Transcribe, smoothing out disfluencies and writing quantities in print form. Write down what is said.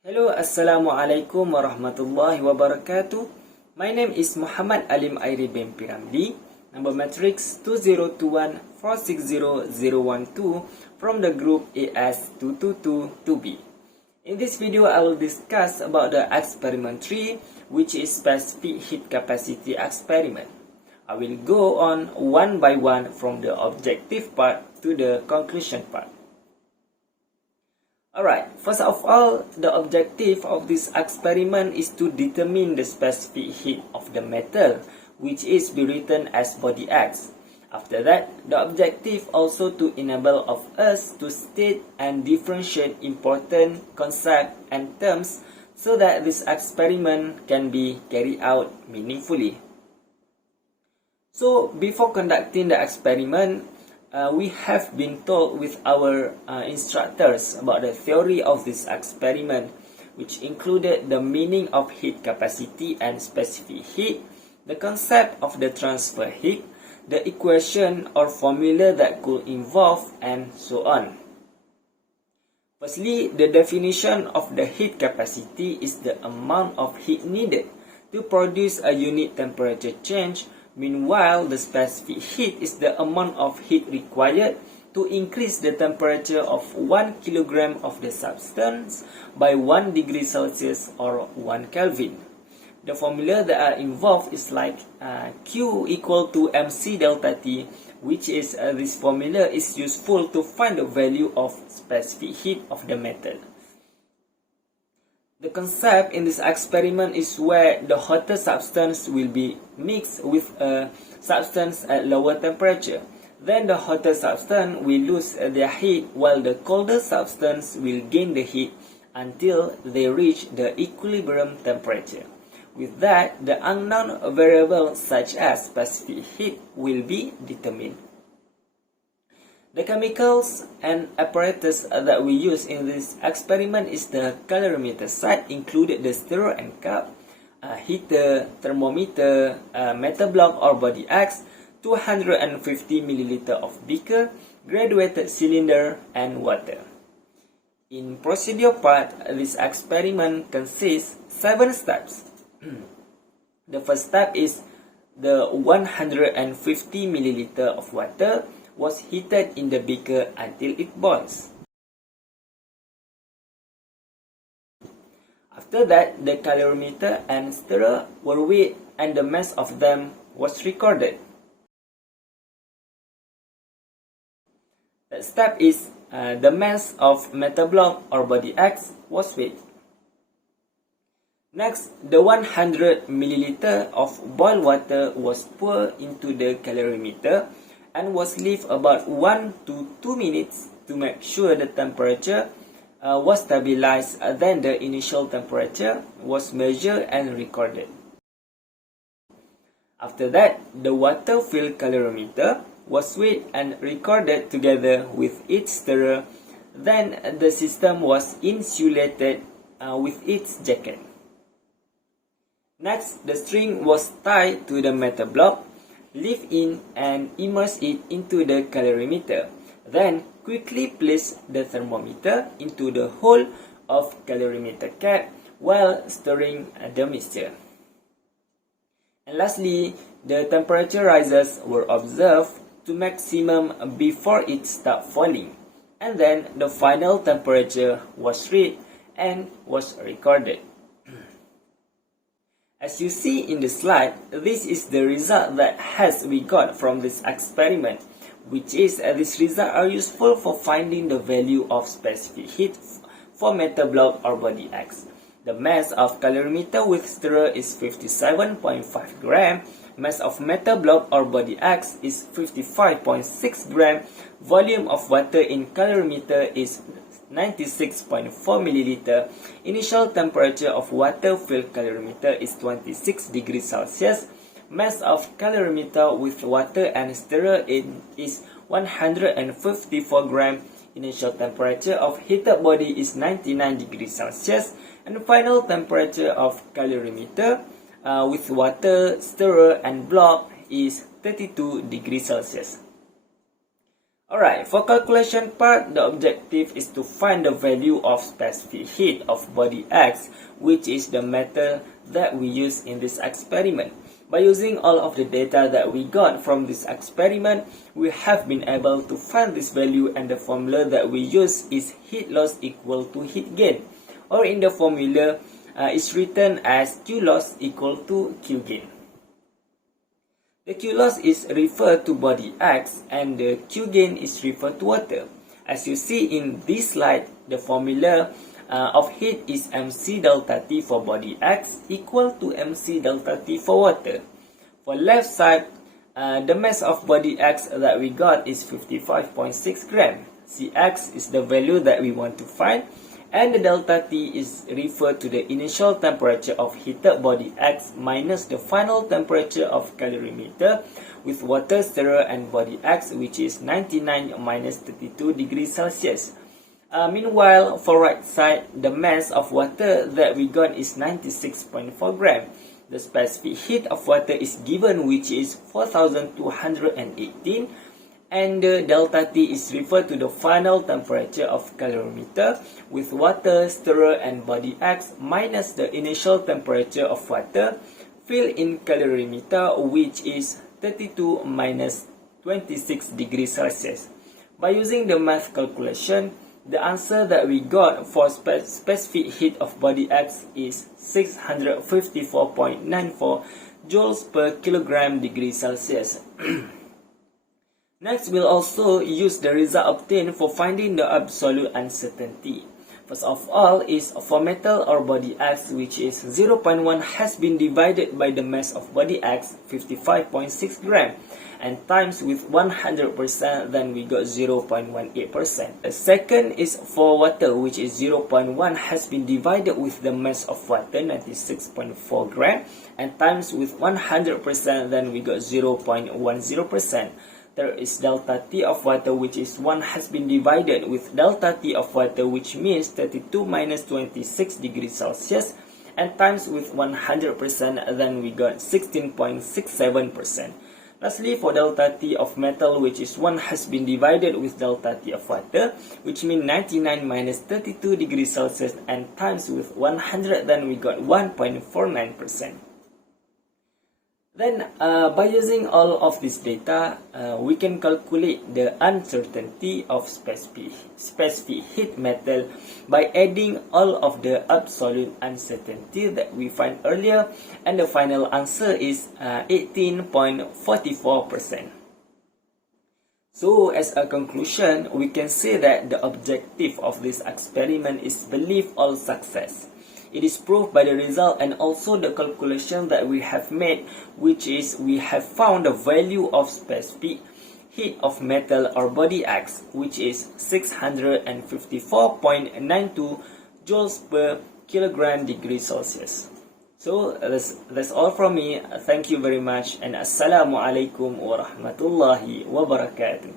Hello, Assalamualaikum warahmatullahi wabarakatuh. My name is Muhammad Alim Airi bin Piramli, number matrix 2021460012 from the group AS2222B. In this video, I will discuss about the experiment 3, which is specific heat capacity experiment. I will go on one by one from the objective part to the conclusion part. Alright, first of all, the objective of this experiment is to determine the specific heat of the metal, which is be written as body X. After that, the objective also to enable of us to state and differentiate important concepts and terms so that this experiment can be carried out meaningfully. So, before conducting the experiment, we have been told with our instructors about the theory of this experiment, which included the meaning of heat capacity and specific heat, the concept of the transfer heat, the equation or formula that could involve, and so on. Firstly, the definition of the heat capacity is the amount of heat needed to produce a unit temperature change. Meanwhile, the specific heat is the amount of heat required to increase the temperature of 1 kg of the substance by 1 degree Celsius or 1 Kelvin. The formula that are involved is like Q equal to mc delta T, which is this formula is useful to find the value of specific heat of the metal. The concept in this experiment is where the hotter substance will be mixed with a substance at lower temperature. Then the hotter substance will lose their heat while the colder substance will gain the heat until they reach the equilibrium temperature. With that, the unknown variables such as specific heat will be determined. The chemicals and apparatus that we use in this experiment is the calorimeter set, included the stirrer and cup, heater, thermometer, metal block or body X, 250 ml of beaker, graduated cylinder, and water. In procedure part, this experiment consists 7 steps. The first step is the 150 ml of water was heated in the beaker until it boils. After that, the calorimeter and stirrer were weighed and the mass of them was recorded. The step is the mass of metal block or body X was weighed. Next, the 100 ml of boiled water was poured into the calorimeter and was left about 1 to 2 minutes to make sure the temperature was stabilized. Then the initial temperature was measured and recorded. After that, the water-filled calorimeter was weighed and recorded together with its stirrer. Then the system was insulated with its jacket. Next, the string was tied to the metal block, lift in and immerse it into the calorimeter. Then, quickly place the thermometer into the hole of calorimeter cap while stirring the mixture. And lastly, the temperature rises were observed to maximum before it started falling. And then, the final temperature was read and was recorded. As you see in the slide, this is the result that we got from this experiment, which is these results are useful for finding the value of specific heat for metal block or body X. The mass of calorimeter with stirrer is 57.5 gram, mass of metal block or body X is 55.6 gram, volume of water in calorimeter is 96.4 ml. Initial temperature of water-filled calorimeter is 26 degrees Celsius. Mass of calorimeter with water and stirrer is 154 gram. Initial temperature of heated body is 99 degrees Celsius. And final temperature of calorimeter with water, stirrer, and block is 32 degrees Celsius. Alright, for calculation part, the objective is to find the value of specific heat of body X, which is the metal that we use in this experiment. By using all of the data that we got from this experiment, we have been able to find this value, and the formula that we use is heat loss equal to heat gain. Or in the formula, it's written as Q loss equal to Q gain. The Q loss is referred to body X and the Q gain is referred to water. As you see in this slide, the formula of heat is mc delta T for body X equal to mc delta T for water. For left side, the mass of body X that we got is 55.6 gram. Cx is the value that we want to find, and the delta T is referred to the initial temperature of heated body X minus the final temperature of calorimeter with water, stirrer, and body X, which is 99 minus 32 degrees Celsius. Meanwhile, for right side, the mass of water that we got is 96.4 gram. The specific heat of water is given, which is 4218, and the delta T is referred to the final temperature of calorimeter with water, stirrer, and body X minus the initial temperature of water filled in calorimeter, which is 32 minus 26 degrees Celsius. By using the math calculation, the answer that we got for specific heat of body X is 654.94 joules per kilogram degree Celsius. Next, we'll also use the result obtained for finding the absolute uncertainty. First of all is for metal or body X, which is 0.1 has been divided by the mass of body X, 55.6 gram, and times with 100%, then we got 0.18%. The second is for water, which is 0.1 has been divided with the mass of water, 96.4 gram, and times with 100%, then we got 0.10%. There is delta T of water, which is 1 has been divided with delta T of water, which means 32 minus 26 degrees Celsius, and times with 100%, then we got 16.67%. Lastly, for delta T of metal, which is 1 has been divided with delta T of water, which means 99 minus 32 degrees Celsius, and times with 100, then we got 1.49%. Then, by using all of this data, we can calculate the uncertainty of specific heat metal by adding all of the absolute uncertainty that we find earlier, and the final answer is 18.44%. So, as a conclusion, we can say that the objective of this experiment is believe all success. It is proved by the result and also the calculation that we have made, which is we have found the value of specific heat of metal or body X, which is 654.92 joules per kilogram degree Celsius. So that's all from me. Thank you very much, and Assalamualaikum warahmatullahi wabarakatuh.